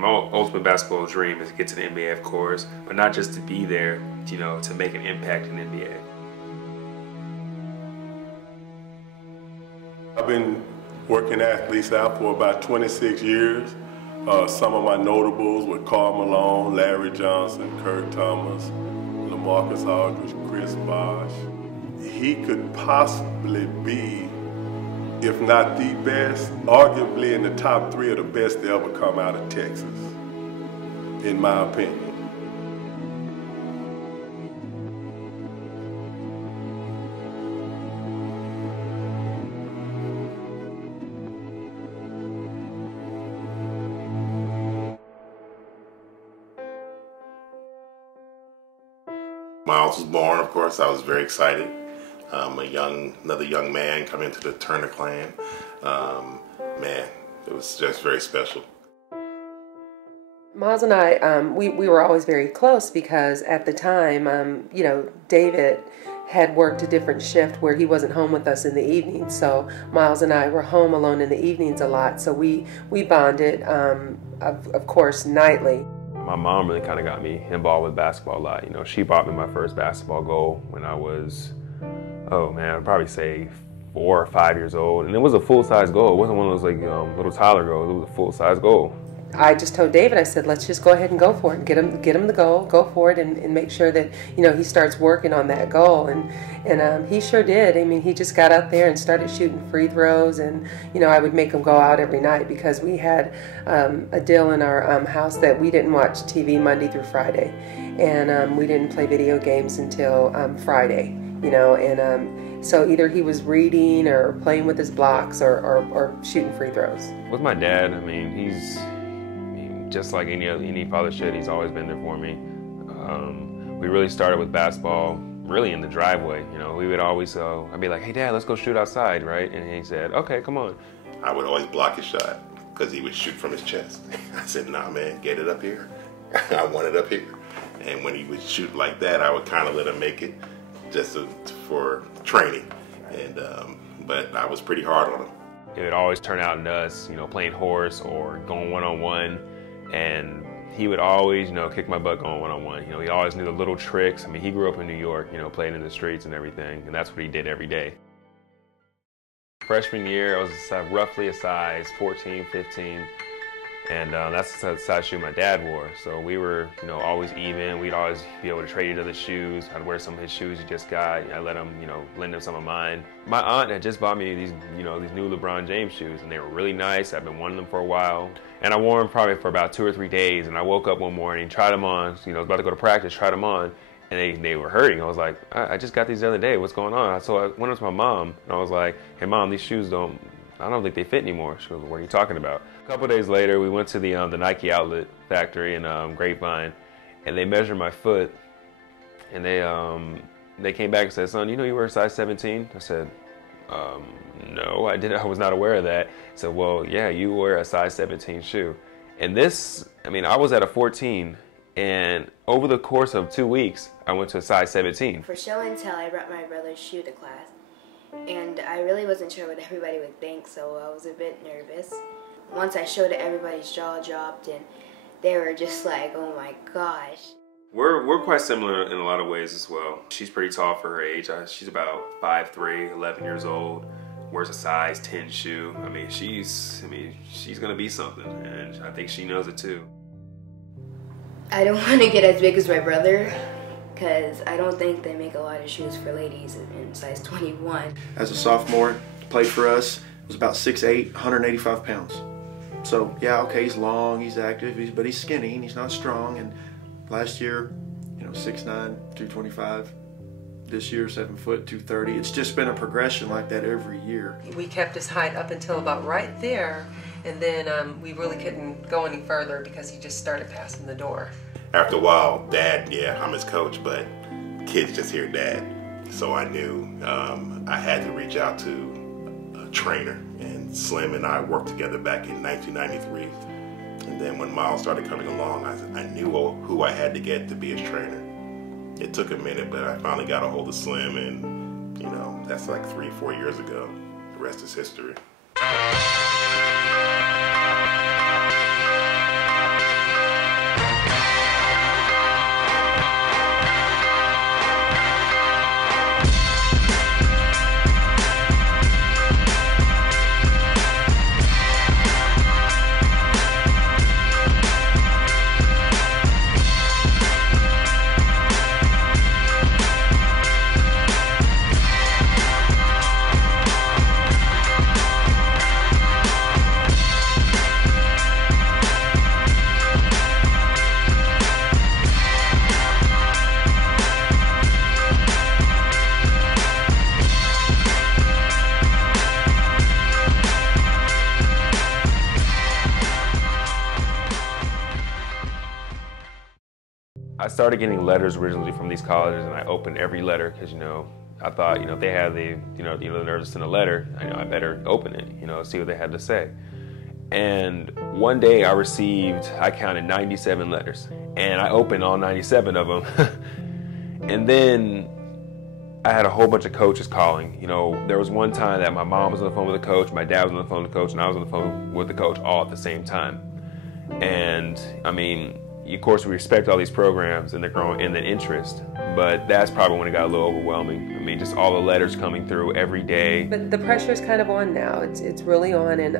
My ultimate basketball dream is to get to the NBA, of course, but not just to be there, you know, to make an impact in the NBA. I've been working athletes out for about 26 years. Some of my notables were Karl Malone, Larry Johnson, Kurt Thomas, LaMarcus Aldridge, Chris Bosh. He could possibly be, if not the best, arguably in the top 3 of the best to ever come out of Texas, in my opinion. Myles was born, of course. I was very excited. Another young man coming into the Turner clan. Man, it was just very special. Myles and I, we were always very close because at the time, you know, David had worked a different shift where he wasn't home with us in the evenings. So Myles and I were home alone in the evenings a lot. So we bonded, of course, nightly. My mom really kind of got me involved with basketball a lot. You know, she bought me my first basketball goal when I was, oh man, I'd probably say 4 or 5 years old. And it was a full-size goal. It wasn't one of those like little toddler goals. It was a full-size goal. I just told David, I said, let's just go ahead and go for it and get him the goal, go for it and make sure that, you know, he starts working on that goal. And he sure did. I mean, he just got out there and started shooting free throws. And, you know, I would make him go out every night because we had a deal in our house that we didn't watch TV Monday through Friday. And we didn't play video games until Friday, you know. And so either he was reading or playing with his blocks or shooting free throws. With my dad, I mean, he's just like any father should. He's always been there for me. We really started with basketball really in the driveway. You know, we would always, I'd be like, hey Dad, let's go shoot outside, right? And he said, okay, come on. I would always block his shot because he would shoot from his chest. I said, nah man, get it up here. I want it up here. And when he would shoot like that, I would kind of let him make it just for training. And but I was pretty hard on him. It would always turn out into us, you know, playing horse or going one-on-one. And he would always, you know, kick my butt going one-on-one. You know, he always knew the little tricks. I mean, he grew up in New York, you know, playing in the streets and everything, and that's what he did every day. Freshman year, I was roughly a size 14, 15, and that's the size shoe my dad wore. So we were, you know, always even. We'd always be able to trade each other's shoes. I'd wear some of his shoes he just got. I let him, you know, lend him some of mine. My aunt had just bought me these, you know, these new LeBron James shoes, and they were really nice. I've been wanting them for a while. And I wore them probably for about 2 or 3 days, and I woke up one morning, tried them on, you know, I was about to go to practice, tried them on, and they were hurting. I was like, I just got these the other day, what's going on? So I went up to my mom, and I was like, hey Mom, these shoes I don't think they fit anymore. She goes, what are you talking about? A couple days later, we went to the Nike outlet factory in Grapevine, and they measured my foot, and they came back and said, son, you know you wear a size 17? I said, no, I didn't. I was not aware of that. So, well, yeah, you wear a size 17 shoe. And this, I mean, I was at a 14, and over the course of 2 weeks, I went to a size 17. For show and tell, I brought my brother's shoe to class, and I really wasn't sure what everybody would think, so I was a bit nervous. Once I showed it, everybody's jaw dropped, and they were just like, oh my gosh. We're quite similar in a lot of ways as well. She's pretty tall for her age. She's about 5'3", 11 years old. Wears a size 10 shoe. I mean, she's gonna be something, and I think she knows it too. I don't want to get as big as my brother, because I don't think they make a lot of shoes for ladies in size 21. As a sophomore, played for us, was about 6'8", 185 pounds. So yeah, okay, he's long, he's active, but he's skinny and he's not strong. And last year, you know, 6'9", 225. This year, 7 foot, 230. It's just been a progression like that every year. We kept his height up until about right there, and then we really couldn't go any further because he just started passing the door. After a while, Dad, yeah, I'm his coach, but kids just hear Dad. So I knew I had to reach out to a trainer, and Slim and I worked together back in 1993. And then when Myles started coming along, I knew who I had to get to be his trainer. It took a minute, but I finally got a hold of Slim, and, you know, that's like 3-4 years ago. The rest is history. I started getting letters originally from these colleges, and I opened every letter because, I thought, if they had the nerve to send a letter, I better open it, see what they had to say. And one day I counted 97 letters, and I opened all 97 of them. And then I had a whole bunch of coaches calling. There was one time that my mom was on the phone with the coach, my dad was on the phone with the coach, and I was on the phone with the coach all at the same time. And of course, we respect all these programs and they're growing in the interest, but that's probably when it got a little overwhelming. Just all the letters coming through every day. But the pressure's kind of on now. It's really on, and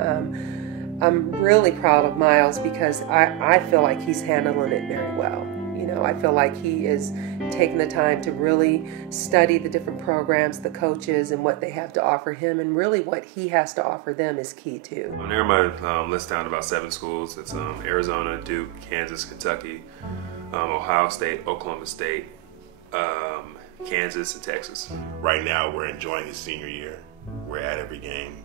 I'm really proud of Myles because I feel like he's handling it very well. I feel like he is taking the time to really study the different programs, the coaches, and what they have to offer him, and really what he has to offer them is key too. I narrowed my list down to about 7 schools. It's Arizona, Duke, Kansas, Kentucky, Ohio State, Oklahoma State, Kansas, and Texas. Right now, we're enjoying his senior year. We're at every game.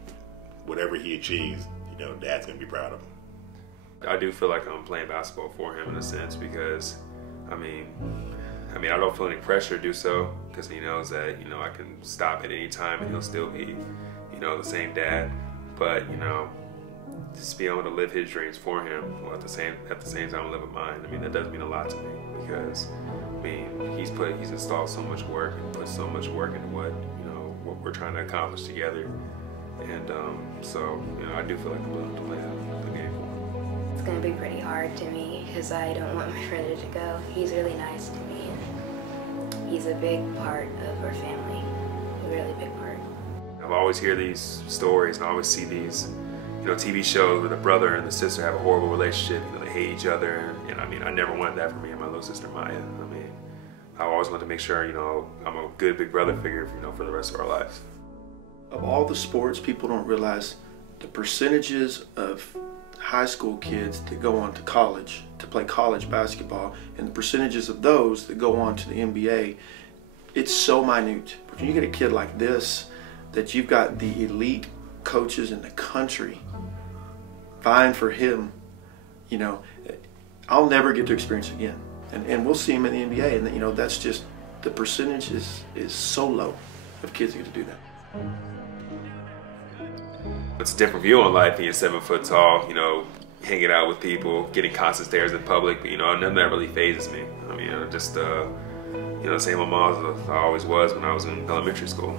Whatever he achieves, Dad's gonna be proud of him. I do feel like I'm playing basketball for him in a sense because, I don't feel any pressure to do so because he knows that, I can stop at any time and he'll still be, the same dad. But, just be able to live his dreams for him while at the same time living mine. That does mean a lot to me because, he's installed so much work and put so much work into what we're trying to accomplish together. And so, I do feel like I'm willing to play the game for him. It's going to be pretty hard to me because I don't want my brother to go. He's really nice to me, and he's a big part of our family, a really big part. I've always hear these stories and I always see these, TV shows where the brother and the sister have a horrible relationship. They hate each other, and I never wanted that for me and my little sister Maya. I always wanted to make sure, I'm a good big brother figure, for the rest of our lives. Of all the sports, people don't realize the percentages of high school kids that go on to college to play college basketball and the percentages of those that go on to the NBA, it's so minute. But when you get a kid like this, that you've got the elite coaches in the country vying for him, I'll never get to experience it again. And we'll see him in the NBA, and that's just, the percentage is so low of kids that get to do that. It's a different view on life being 7 foot tall, hanging out with people, getting constant stares in public, but none of that really phases me. Just same old Myles I always was when I was in elementary school.